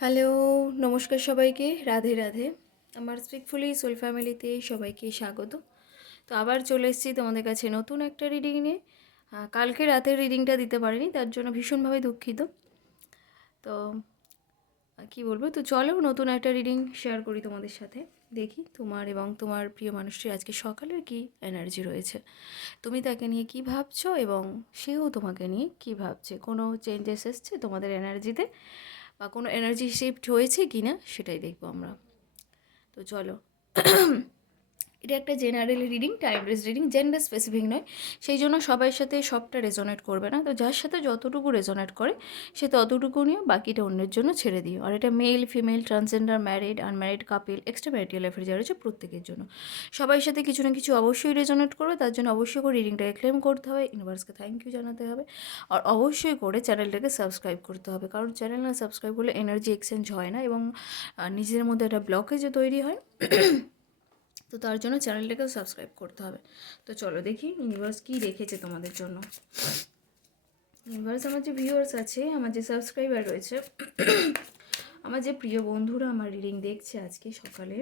Hello, নমস্কার সবাইকে, রাধে রাধে। আমার স্পিকফুলি সোল ফ্যামিলিতে সবাইকে স্বাগত। তো আবার চলে এসেছি তোমাদের কাছে নতুন একটা রিডিং নিয়ে। কালকে রাতের রিডিংটা দিতে পারিনি, তার জন্য ভীষণভাবে দুঃখিত। তো কি বলব? তো চলো নতুন একটা রিডিং শেয়ার করি তোমাদের সাথে। দেখি তোমার এবং তোমার প্রিয় মানুষটির আজকে সকালের কি এনার্জি রয়েছে। তুমি তাকে নিয়ে কি ভাবছ এবং সেও তোমাকে নিয়ে কি ভাবছে? কোনো চেঞ্জেস এসছে তোমাদের এনার্জিতে বা কোনো এনার্জি শিফট হয়েছে কি না সেটাই দেখব আমরা। তো চলো। এটা একটা general reading timeless reading gender specific নয়। সেই জন্য সবার সাথে সবটা রেজোনেট করবে না। তো যার সাথে যতটুকু রেজোনেট করে সে ততটুকু নিয়ে বাকিটা অন্যের জন্য ছেড়ে দিও। আর এটা male female transgender married unmarried couple extra marital লাইফের যারা রয়েছে প্রত্যেকের জন্য। সবার সাথে কিছু না কিছু অবশ্যই রেজোনেট করবে তার জন্য অবশ্যই করে রিডিংটাকে ক্লেম করতে হবে ইউনিভার্সকে থ্যাংক ইউ জানাতে হবে। আর অবশ্যই করে চ্যানেলটাকে সাবস্ক্রাইব করতে হবে কারণ চ্যানেল না সাবস্ক্রাইব করলে এনার্জি এক্সচেঞ্জ হয় না এবং আহ, নিজেদের মধ্যে একটা ব্লকেজও তৈরি হয়। তো তার জন্য চ্যানেলটাকেও সাবস্ক্রাইব করতে হবে। তো চলো দেখি ইউনিভার্স কী রেখেছে তোমাদের জন্য। ইউনিভার্স আমার যে ভিউয়ার্স আছে, আমার যে সাবস্ক্রাইবার রয়েছে, আমার যে প্রিয় বন্ধুরা আমার রিডিং দেখছে আজকে সকালে,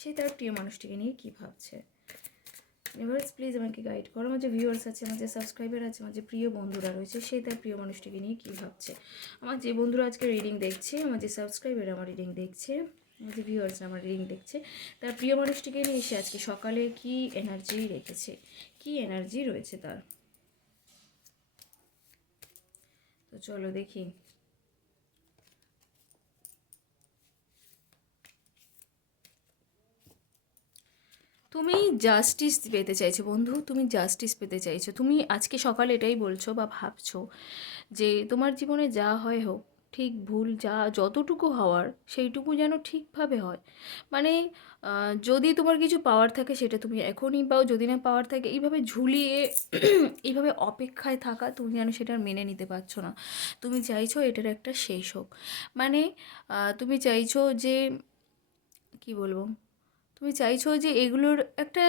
সে তার প্রিয় মানুষটিকে নিয়ে কী ভাবছে? ইউনিভার্স প্লিজ আমাকে গাইড করো। আমার যে ভিউয়ার্স আছে, আমার যে সাবস্ক্রাইবার আছে, আমার যে প্রিয় বন্ধুরা রয়েছে, সে তার প্রিয় মানুষটিকে নিয়ে কী ভাবছে? আমার যে বন্ধুরা আজকে রিডিং দেখছে, আমার যে সাবস্ক্রাইবার আমার রিডিং দেখছে যে ভিউয়ার্স আমার রিডিং দেখছে। তার প্রিয় মানুষটিকে নিয়ে এসে আজকে সকালে কি এনার্জি রেখেছে? কি এনার্জি রয়েছে তার? তো চলো দেখি। তুমি জাস্টিস পেতে চাইছো বন্ধু, তুমি জাস্টিস পেতে চাইছো। তুমি আজকে সকালে এটাই বলছো বা ভাবছ যে তোমার জীবনে যা হয় হোক ঠিক ভুল যা যতটুকু হওয়ার সেইটুকু যেন ঠিকভাবে হয়। মানে যদি তোমার কিছু পাওয়ার থাকে সেটা তুমি এখনই পাও, যদি না পাওয়ার থাকে এইভাবে ঝুলিয়ে, এইভাবে অপেক্ষায় থাকা তুমি যেন সেটা মেনে নিতে পারছ না। তুমি চাইছো এটার একটা শেষ হোক। মানে তুমি চাইছো যে, কি বলব? তুমি চাইছো যে এগুলোর একটা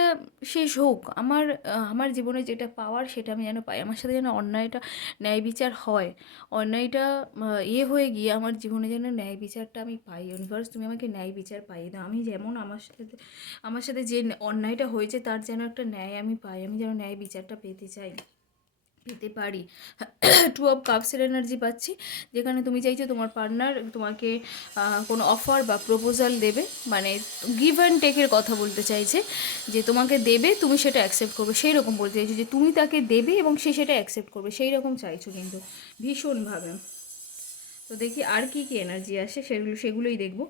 শেষ হোক। আমার আমার জীবনে যেটা পাওয়ার সেটা আমি যেন পাই। আমার সাথে যেন অন্যায়টা, ন্যায় বিচার হয়। অন্যায়টা ইয়ে হয়ে গিয়ে আমার জীবনে যেন ন্যায় বিচারটা আমি পাই। ইউনিভার্স তুমি আমাকে ন্যায় বিচার পাই দাও। আমি যেমন আমার সাথে আমার সাথে যে অন্যায়টা হয়েছে তার যেন একটা ন্যায় আমি পাই। আমি যেন ন্যায় বিচারটা পেতে চাই। পেতে পারি। টু অফ কাপসের এনার্জি পাচ্ছি। যেখানে তুমি চাইছো তোমার পার্টনার তোমাকে কোনো অফার বা প্রপোজাল দেবে। মানে গিভ অ্যান্ড টেকের কথা বলতে চাইছে। যে তোমাকে দেবে, তুমি সেটা অ্যাকসেপ্ট করবে। সেই রকম বলতে চাইছো যে তুমি তাকে দেবে এবং সে সেটা অ্যাকসেপ্ট করবে। সেই রকম চাইছো কিন্তু। ভীষণভাবে। তো দেখি আর কি কি এনার্জি আসে, সেগুলো, সেগুলোই দেখব।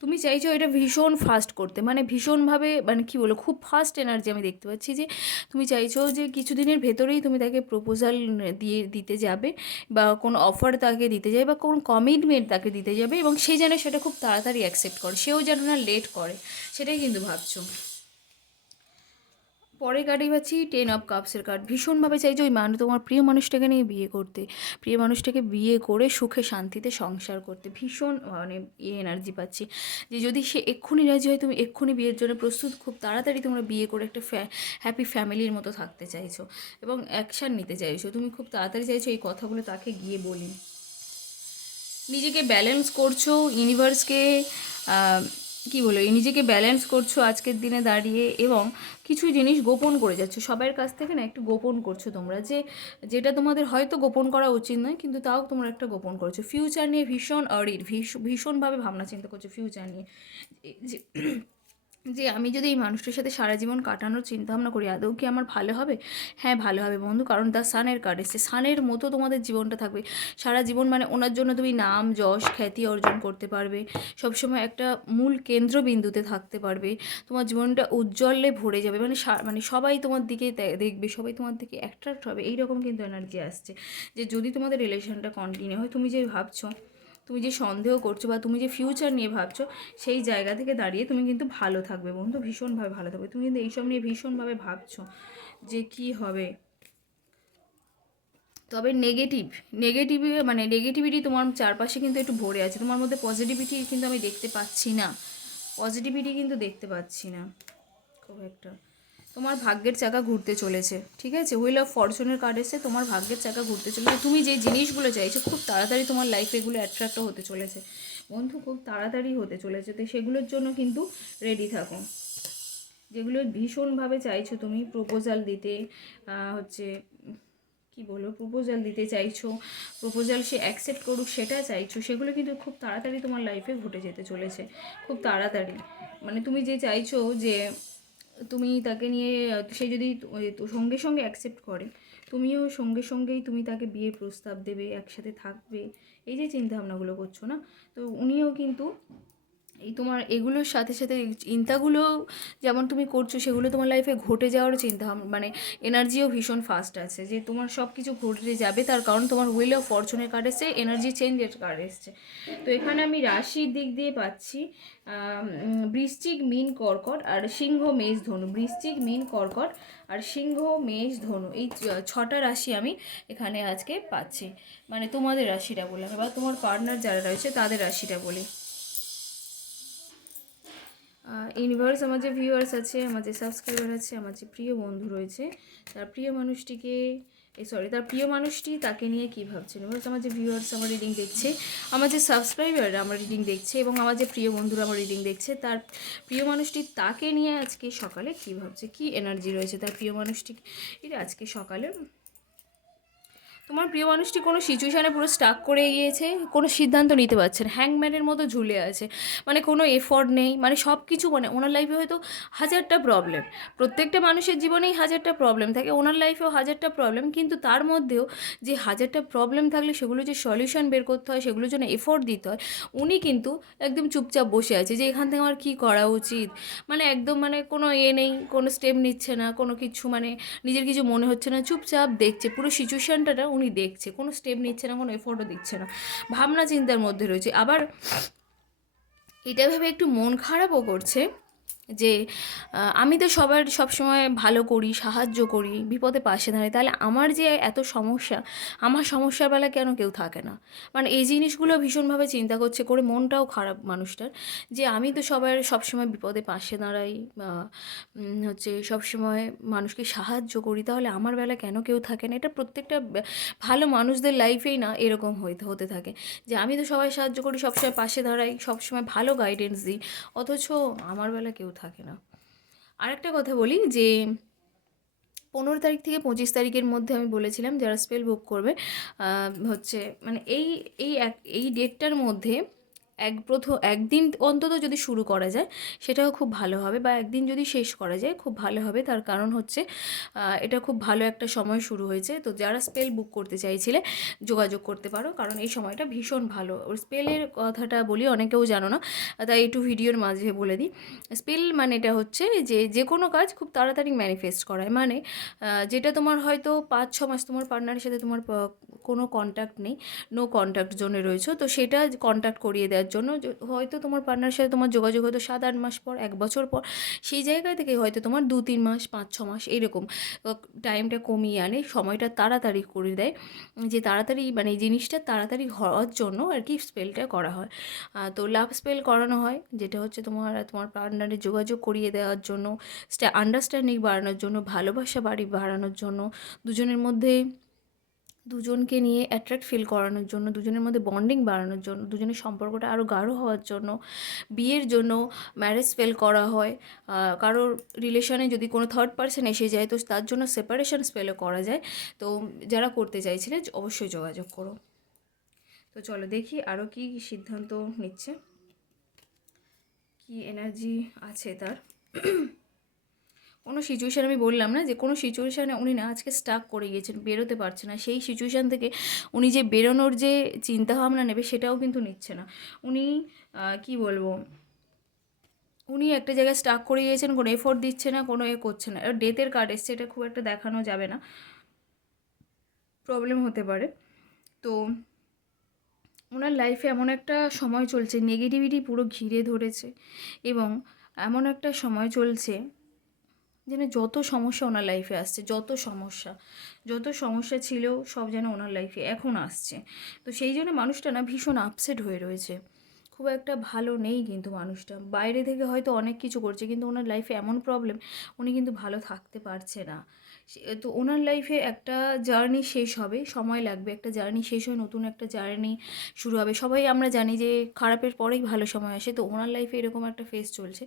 তুমি চাইছো এটা ভীষণ ফাস্ট করতে মানে ভীষণভাবে মানে কি বলো খুব ফাস্ট এনার্জি আমি দেখতে পাচ্ছি যে, তুমি চাইছো যে কিছুদিনের ভেতরেই তুমি তাকে প্রপোজাল দিয়ে দিতে যাবে, বা কোনো অফার তাকে দিতে যাবে, বা কোনো কমিটমেন্ট তাকে দিতে যাবে, এবং সে যেন সেটা খুব তাড়াতাড়ি অ্যাকসেপ্ট করে। সেও যেন না লেট করে, সেটাই কিন্তু ভাবছ। পরে কার্ডে পাচ্ছি টেন অফ কাপসের কার্ড ভীষণভাবে চাইছে ওই মানুষ, তোমার প্রিয় মানুষটাকে নিয়ে বিয়ে করতে। প্রিয় মানুষটাকে বিয়ে করে সুখে শান্তিতে সংসার করতে। ভীষণ মানে ইয়ে এনার্জি পাচ্ছি। যে যদি সে এক্ষুনি রাজি হয়, তুমি এক্ষুনি বিয়ের জন্য প্রস্তুত। খুব তাড়াতাড়ি তোমরা বিয়ে করে একটা হ্যাপি ফ্যামিলির মতো থাকতে চাইছো এবং অ্যাকশান নিতে চাইছো। তুমি খুব তাড়াতাড়ি চাইছো এই কথাগুলো তাকে গিয়ে বলি। নিজেকে ব্যালেন্স করছ ইউনিভার্সকে কি বলো এই নিজেকে ব্যালেন্স করছ আজকের দিনে দাঁড়িয়ে এবং কিছু জিনিস গোপন করে যাচ্ছ। সবার কাছ থেকে না একটু গোপন করছ তোমরা যে, যেটা তোমাদের হয়তো গোপন করা উচিত নয়, কিন্তু তাও তোমরা একটা গোপন করছ। ফিউচার নিয়ে ভীষণ অরির ভীষণভাবে ভাবনা চিন্তা করছ ফিউচার নিয়ে। যে যে আমি যদি এই মানুষটির সাথে সারা জীবন কাটানোর চিন্তা ভাবনা করি, আদৌ কি আমার ভালো হবে? হ্যাঁ ভালো হবে বন্ধু, কারণ দ্য সানের কার্ড এসছে। সানের মতো তোমাদের জীবনটা থাকবে। সারা জীবন মানে ওনার জন্য তুমি নাম, যশ, খ্যাতি অর্জন করতে পারবে। সবসময় একটা মূল কেন্দ্রবিন্দুতে থাকতে পারবে। তোমার জীবনটা উজ্জ্বলে ভরে যাবে। মানে মানে সবাই তোমার দিকে দেখবে, সবাই তোমার দিকে অ্যাট্রাক্ট হবে। এইরকম কিন্তু এনার্জি আসছে। যে যদি তোমাদের রিলেশনটা কন্টিনিউ হয়, তুমি যে ভাবছ তুমি যে সন্দেহ করছ বা তুমি যে ফিউচার নিয়ে ভাবছ, সেই জায়গা থেকে দাঁড়িয়ে তুমি কিন্তু ভালো থাকবে বন্ধু, ভীষণভাবে ভালো থাকবে। তুমি কিন্তু এইসব নিয়ে ভীষণভাবে ভাবছ যে কি হবে। তবে নেগেটিভ নেগেটিভ মানে নেগেটিভিটি তোমার চারপাশে কিন্তু একটু ভরে আছে। তোমার মধ্যে পজিটিভিটি কিন্তু আমি দেখতে পাচ্ছি না। পজিটিভিটি কিন্তু দেখতে পাচ্ছি না। খুব একটা। তোমার ভাগ্যের চাকা ঘুরতে চলেছে, ঠিক আছে? হুইল অফ ফরচুনের কার্ড এসে তোমার ভাগ্যের চাকা ঘুরতে চলেছে। তুমি যে জিনিসগুলো চাইছো, খুব তাড়াতাড়ি তোমার লাইফে এগুলো অ্যাট্রাক্টও হতে চলেছে। বন্ধু, খুব তাড়াতাড়ি হতে চলেছে। তো সেগুলোর জন্য কিন্তু রেডি থাকো। যেগুলো ভীষণভাবে চাইছো তুমি প্রপোজাল দিতে হচ্ছে, কি বলব প্রপোজাল দিতে চাইছো প্রপোজাল সে অ্যাকসেপ্ট করুক, সেটা চাইছো, সেগুলো কিন্তু খুব তাড়াতাড়ি তোমার লাইফে ঘটে যেতে চলেছে। খুব তাড়াতাড়ি। মানে তুমি যে চাইছো যে তুমি তাকে নিয়ে, সে যদি সঙ্গে সঙ্গে অ্যাকসেপ্ট করে, তুমিও সঙ্গে সঙ্গেই তুমি তাকে বিয়ের প্রস্তাব দেবে, একসাথে থাকবে, এই যে চিন্তা ভাবনাগুলো করছ না? তো উনিও কিন্তু এই তোমার এগুলোর সাথে সাথে চিন্তাগুলো যেমন তুমি করছ, সেগুলো তোমার লাইফে ঘটে যাওয়ারও চিন্তা মানে এনার্জিও ভীষণ ফাস্ট আছে। যে তোমার সব কিছু ঘটে যাবে, তার কারণ তোমার হুইল অফ ফরচুনের কার্ড এসছে এনার্জি চেঞ্জের কার্ড এসছে। তো এখানে আমি রাশির দিক দিয়ে পাচ্ছি বৃশ্চিক, মিন, কর্কট আর সিংহ, মেষ, ধনু। বৃশ্চিক, মিন, কর্কট আর সিংহ, মেষ, ধনু। এই ছটা রাশি আমি এখানে আজকে পাচ্ছি। মানে তোমাদের রাশিটা বললাম এবার তোমার পার্টনার যারা রয়েছে, তাদের রাশিটা বলি। ইউনিভার্স আমার যে ভিউয়ার্স আছে, আমার যে সাবস্ক্রাইবার আছে, আমার যে প্রিয় বন্ধু রয়েছে, তার প্রিয় মানুষটিকে, এই সরি তার প্রিয় মানুষটি তাকে নিয়ে কী ভাবছেন? ইউনিভার্স আমার যে ভিউয়ার্স আমার রিডিং দেখছে, আমার যে সাবস্ক্রাইবার আমার রিডিং দেখছে, এবং আমার যে প্রিয় বন্ধুরা আমার রিডিং দেখছে, তার প্রিয় মানুষটি তাকে নিয়ে আজকে সকালে কী ভাবছে? কী এনার্জি রয়েছে তার প্রিয় মানুষটি আজকে সকালে তোমার প্রিয় মানুষটি কোনো সিচুয়েশানে পুরো স্টাক করে গিয়েছে, কোনো সিদ্ধান্ত নিতে পারছে না হ্যাংম্যানের মতো ঝুলে আছে মানে কোনো এফোর্ট নেই মানে সব কিছু মানে ওনার লাইফে হয়তো হাজারটা প্রবলেম প্রত্যেকটা মানুষের জীবনেই হাজারটা প্রবলেম থাকে, ওনার লাইফেও হাজারটা প্রবলেম কিন্তু তার মধ্যেও যে হাজারটা প্রবলেম থাকলে সেগুলো যে সলিউশন বের করতে হয়, সেগুলোর জন্য এফোর্ট দিতে হয়, উনি কিন্তু একদম চুপচাপ বসে আছে যে এখান থেকে আমার কী করা উচিত মানে একদম মানে কোনো এ নেই, কোনো স্টেপ নিচ্ছে না, কোনো কিছু মানে নিজের কিছু মনে হচ্ছে না, চুপচাপ দেখছে, পুরো সিচুয়েশানটা উনি দেখছে, কোনো স্টেপ নিচ্ছে না, কোনো এফোর্টও দিচ্ছে না। ভাবনা চিন্তার মধ্যে রয়েছে। আবার এটা ভেবে একটু মন খারাপও করছে। যে আমি তো সবার, সবসময় ভালো করি, সাহায্য করি, বিপদে পাশে দাঁড়াই। তাহলে আমার যে এত সমস্যা, আমার সমস্যার বেলা কেন কেউ থাকে না? মানে এই জিনিসগুলো ভীষণভাবে চিন্তা করছে করে মনটাও খারাপ মানুষটার, যে আমি তো সবার, সবসময় বিপদে পাশে দাঁড়াই, বা হচ্ছে সবসময় মানুষকে সাহায্য করি, তাহলে আমার বেলা কেন কেউ থাকে না? এটা প্রত্যেকটা ভালো মানুষদের লাইফেই না এরকম হইতে হতে থাকে। যে আমি তো সবাই সাহায্য করি, সবসময় পাশে দাঁড়াই, সবসময় ভালো গাইডেন্স দিই, অথচ আমার বেলা কেউ থাকে না। আরেকটা কথা বলি যে, পনেরো তারিখ থেকে পঁচিশ তারিখের মধ্যে আমি বলেছিলাম যারা স্পেল বুক করবে হচ্ছে মানে এই এই এক, এই ডেটটার মধ্যে এক প্রথম, একদিন অন্তত যদি শুরু করা যায়, সেটাও খুব ভালো হবে বা একদিন যদি শেষ করা যায়, খুব ভালো হবে। তার কারণ হচ্ছে এটা খুব ভালো একটা সময় শুরু হয়েছে। তো যারা স্পেল বুক করতে চাইছিলে, যোগাযোগ করতে পারো। কারণ এই সময়টা ভীষণ ভালো। ওর স্পেলের কথাটা বলি, অনেকেও জানো না, তাই একটু ভিডিওর মাঝে বলে দিই। স্পেল মানে এটা হচ্ছে যে যে কোনো কাজ খুব তাড়াতাড়ি ম্যানিফেস্ট করায়। মানে যেটা তোমার হয়তো পাঁচ ছ মাস তোমার পার্টনারের সাথে তোমার কোনো কন্ট্যাক্ট নেই নো কন্ট্যাক্ট জোনে রয়েছে। তো সেটা কন্ট্যাক্ট করিয়ে দেওয়ার জন্য হয়তো তোমার পার্টনারের সাথে তোমার যোগাযোগ হয়তো সাত আট মাস পর, এক বছর পর, সেই জায়গায় থেকে হয়তো তোমার দু তিন মাস, পাঁচ ছ মাস এরকম টাইমটা কমিয়ে আনে, সময়টা তাড়াতাড়ি করে দেয়, যে তাড়াতাড়ি মানে জিনিসটা তাড়াতাড়ি হওয়ার জন্য আর কি স্পেলটা করা হয়। তো লাভ স্পেল করানো হয়, যেটা হচ্ছে তোমার তোমার পার্টনারের যোগাযোগ করিয়ে দেওয়ার জন্য আন্ডারস্ট্যান্ডিং বাড়ানোর জন্য, ভালোবাসা বাড়ি বাড়ানোর জন্য, দুজনের মধ্যে দুজনকে নিয়ে অ্যাট্রাক্ট ফিল করানোর জন্য, দুজনের মধ্যে বন্ডিং বাড়ানোর জন্য, দুজনের সম্পর্কটা আরও গাঢ় হওয়ার জন্য, বিয়ের জন্য ম্যারেজ স্পেল করা হয়। কারোর রিলেশনে যদি কোনো থার্ড পার্সন এসে যায়, তো তার জন্য সেপারেশন স্পেলও করা যায়। তো যারা করতে চাইছিলে, অবশ্যই যোগাযোগ করো। তো চলো দেখি আরও কি সিদ্ধান্ত নিচ্ছে। কি এনার্জি আছে তার? কোনো সিচুয়েশান আমি বললাম না যে কোনো সিচুয়েশানে উনি না আজকে স্টাক করে গিয়েছেন, বেরোতে পারছে না। সেই সিচুয়েশান থেকে উনি যে বেরোনোর যে চিন্তাভাবনা নেবে সেটাও কিন্তু নিচ্ছে না। উনি কি বলব? উনি একটা জায়গায় স্টাক করে গিয়েছেন, কোনো এফোর্ট দিচ্ছে না, কোনো এ করছে না। ডেথের কার্ড এসছে, এটা খুব একটা দেখানো যাবে না। প্রবলেম হতে পারে। তো ওনার লাইফে এমন একটা সময় চলছে নেগেটিভিটি পুরো ঘিরে ধরেছে এবং এমন একটা সময় চলছে যেন যত সমস্যা ওনার লাইফে আসছে, যত সমস্যা যত সমস্যা ছিল সব যেন ওনার লাইফে এখন আসছে। তো সেই জন্য মানুষটা না ভীষণ আপসেট হয়ে রয়েছে। খুব একটা ভালো নেই কিন্তু মানুষটা। বাইরে থেকে হয়তো অনেক কিছু করছে কিন্তু ওনার লাইফে এমন প্রবলেম উনি কিন্তু ভালো থাকতে পারছে না। তো ওনার লাইফে একটা জার্নি শেষ হবে, সময় লাগবে, একটা জার্নি শেষ হয়ে, নতুন একটা জার্নি শুরু হবে। সবাই আমরা জানি যে খারাপের পরেই ভালো সময় আসে, তো ওনার লাইফে এরকম একটা ফেস চলছে।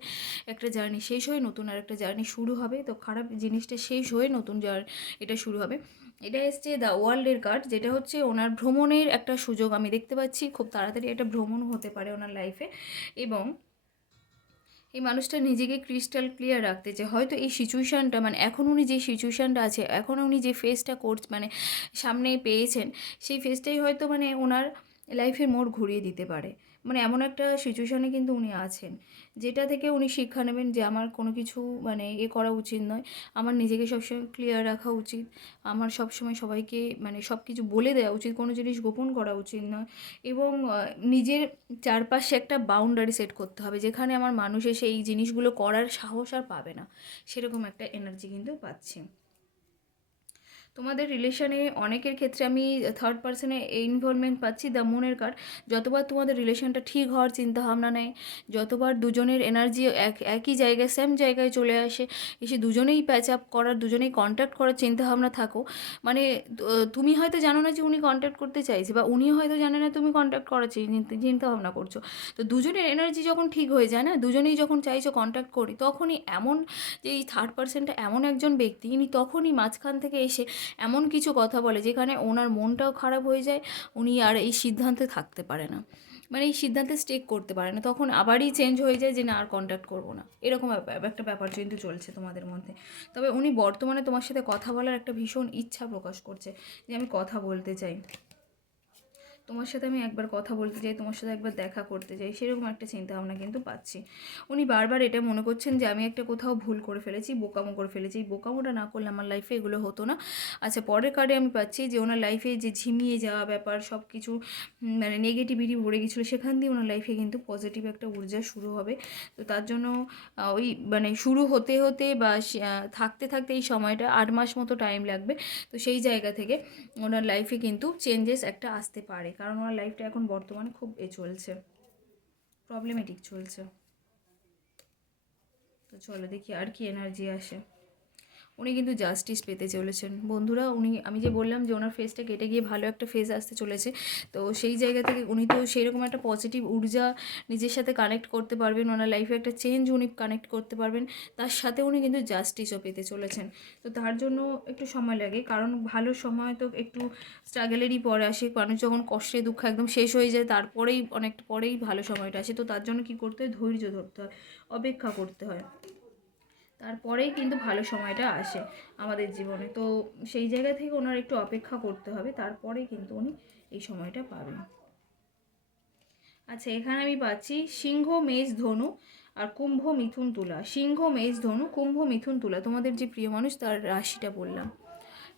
একটা জার্নি শেষ হয়ে নতুন আর একটা জার্নি শুরু হবে, তো খারাপ জিনিসটা শেষ হয়ে নতুন জার এটা শুরু হবে। এটা এসছে দ্য ওয়ার্ল্ডের কার্ড যেটা হচ্ছে ওনার ভ্রমণের একটা সুযোগ। আমি দেখতে পাচ্ছি, খুব তাড়াতাড়ি একটা ভ্রমণ হতে পারে ওনার লাইফে এবং এই মানুষটা নিজেকে ক্রিস্টাল ক্লিয়ার রাখতে চায়। হয়তো এই সিচুয়েশানটা মানে এখন উনি যে সিচুয়েশানটা আছে, এখন উনি যে ফেসটা করছে মানে সামনে পেয়েছেন, সেই ফেসটাই হয়তো মানে ওনার লাইফের মোড় ঘুরিয়ে দিতে পারে। মানে এমন একটা সিচুয়েশানে কিন্তু উনি আছেন। যেটা থেকে উনি শিক্ষা নেবেন যে আমার কোনো কিছু মানে এ করা উচিত নয়। আমার নিজেকে সবসময় ক্লিয়ার রাখা উচিত। আমার সবসময় সবাইকে মানে সব কিছু বলে দেওয়া উচিত। কোনো জিনিস গোপন করা উচিত নয়। এবং নিজের চারপাশে একটা বাউন্ডারি সেট করতে হবে। যেখানে আমার মানুষ এসে এই জিনিসগুলো করার সাহস আর পাবে না। সেরকম একটা এনার্জি কিন্তু পাচ্ছি। তোমাদের রিলেশনে অনেকের ক্ষেত্রে আমি থার্ড পার্সনে ইনভলভমেন্ট পাচ্ছি দ্য মুনের কার্ড যতবার তোমাদের রিলেশনটা ঠিক হওয়ার চিন্তা ভাবনা নেয়, যতবার দুজনের এনার্জি এক, একই জায়গায় সেম জায়গায় চলে আসে, এসে দুজনেই প্যাচ আপ করার, দুজনেই কন্ট্যাক্ট করার চিন্তাভাবনা থাকো। মানে তুমি হয়তো জানো না যে উনি কন্ট্যাক্ট করতে চাইছে বা উনি হয়তো জানে না তুমি কন্ট্যাক্ট করার চি- চিন্তা ভাবনা করছ। তো দুজনের এনার্জি যখন ঠিক হয়ে যায় না, দুজনেই যখন চাইছো কন্ট্যাক্ট করি, তখনই এমন যে এই থার্ড পার্সনটা এমন একজন ব্যক্তি, ইনি তখনই মাঝখান থেকে এসে এমন কিছু কথা বলে যেখানে ওনার মনটাও খারাপ হয়ে যায়, উনি আর এই সিদ্ধান্তে থাকতে পারে না। মানে এই সিদ্ধান্তে স্টেক করতে পারে না। তখন আবারই চেঞ্জ হয়ে যায় যে না, আর কন্ট্যাক্ট করব না। এরকম একটা ব্যাপার কিন্তু চলছে তোমাদের মধ্যে। তবে উনি বর্তমানে তোমার সাথে কথা বলার একটা ভীষণ ইচ্ছা প্রকাশ করছে যে আমি কথা বলতে চাই। তোমার সাথে আমি একবার কথা বলতে চাই তোমার সাথে একবার দেখা করতে চাই সেরকম একটা চিন্তা ভাবনা কিন্তু পাচ্ছি। উনি বারবার এটা মনে করছেন যে, আমি একটা কোথাও ভুল করে ফেলেছি, বোকামো করে ফেলেছি। এই বোকামোটা না করলে আমার লাইফে এগুলো হতো না। আচ্ছা পরের কার্ডে আমি পাচ্ছি যে, ওনার লাইফে যে ঝিমিয়ে যাওয়া ব্যাপার সব কিছু মানে নেগেটিভিটি ভরে গেছিল সেখান দিয়ে ওনার লাইফে কিন্তু পজিটিভ একটা ঊর্জা শুরু হবে। তো তার জন্য ওই মানে শুরু হতে হতে বা থাকতে থাকতে এই সময়টা আট মাস মতো টাইম লাগবে। তো সেই জায়গা থেকে ওনার লাইফে কিন্তু চেঞ্জেস একটা আসতে পারে। কারণ ওনার লাইফটা এখন বর্তমানে খুব এ চলছে। প্রবলেমেটিক চলছে। তো চলো দেখি আর কি এনার্জি আসে। উনি কিন্তু জাস্টিস পেতে চলেছেন। বন্ধুরা, উনি, আমি যে বললাম যে ওনার ফেসটা কেটে গিয়ে ভালো একটা ফেস আসতে চলেছে। তো সেই জায়গা থেকে উনি তো সেই রকম একটা পজিটিভ ঊর্জা নিজের সাথে কানেক্ট করতে পারবেন, ওনার লাইফে একটা চেঞ্জ উনি কানেক্ট করতে পারবেন। তার সাথে উনি কিন্তু জাস্টিসও পেতে চলেছেন। তো তার জন্য একটু সময় লাগে, কারণ ভালো সময় তো একটু স্ট্রাগলেরই পরে আসে। মানুষ যখন কষ্টে, দুঃখ একদম শেষ হয়ে যায়, তারপরেই অনেকটা পরেই ভালো সময়টা আসে। তো তার জন্য কি করতে হয়? ধৈর্য ধরতে হয়, অপেক্ষা করতে হয়। তারপরেই কিন্তু ভালো সময়টা আসে আমাদের জীবনে। তো সেই জায়গা থেকে ওনার একটু অপেক্ষা করতে হবে, তারপরেই কিন্তু উনি এই সময়টা পাবেন। আচ্ছা এখানে আমি পাচ্ছি সিংহ মেষ ধনু আর কুম্ভ মিথুন তুলা। সিংহ মেষ ধনু, কুম্ভ মিথুন তুলা, তোমাদের যে প্রিয় মানুষ তার রাশিটা বললাম।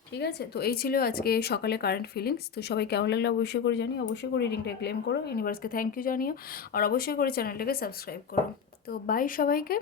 ঠিক আছে? তো এই ছিল আজকে সকালে কারেন্ট ফিলিংস তো সবাই কেমন লাগল অবশ্যই করে জানি অবশ্যই করে রিডিংটা ক্লেম করো ইউনিভার্সকে থ্যাংক ইউ জানিও, আর অবশ্যই করে চ্যানেলটাকে সাবস্ক্রাইব করো। তো বাই সবাইকে।